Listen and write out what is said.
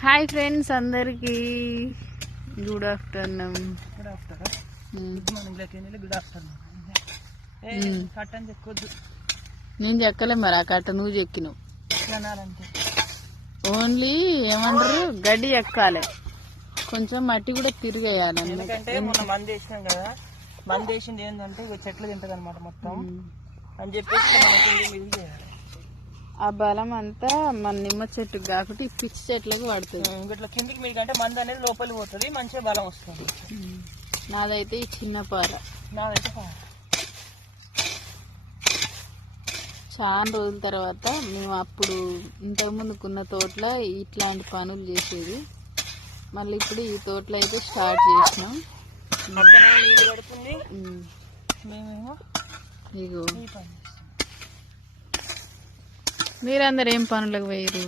Hi friends అందరికి good afternoon. Good morning good afternoon. కట్టని చెక్కొద్దు. నేను చెక్కలే మరి ఆ కట్ట నువ్వు చెక్కినావు. అన్నారంటే ఓన్లీ ఏమంటారు గడ్డి ఎక్కాలి, కొంచెం మట్టి కూడా తిరిగేయాలి. ఎందుకంటే మొన్న మంది వేసినాం కదా, మంది వేసింది ఏంటంటే ఇక చెట్లు తింటది అనమాట మొత్తం అని చెప్పేసి మనం చేయాలి. ఆ బలం అంతా మన నిమ్మ చెట్టుకు కాకుండా ఈ పిచ్చి చెట్లకు పడుతుంది. ఇట్లా కిందికి మీకు అంటే మంది అనేది లోపలికి పోతుంది, మంచిగా బలం వస్తుంది. నాదైతే ఈ చిన్న పార. నాదైతే చాలా రోజుల తర్వాత మేము అప్పుడు ఇంతకుముందుకున్న తోటలో ఇట్లాంటి పనులు చేసేది. మళ్ళీ ఇప్పుడు ఈ తోటలో అయితే స్టార్ట్ చేసినాం. నీళ్ళు పడుతుంది, మేమేమో ఇగో ఈ పని. మీరందరూ ఏం పనులకు పోయారు?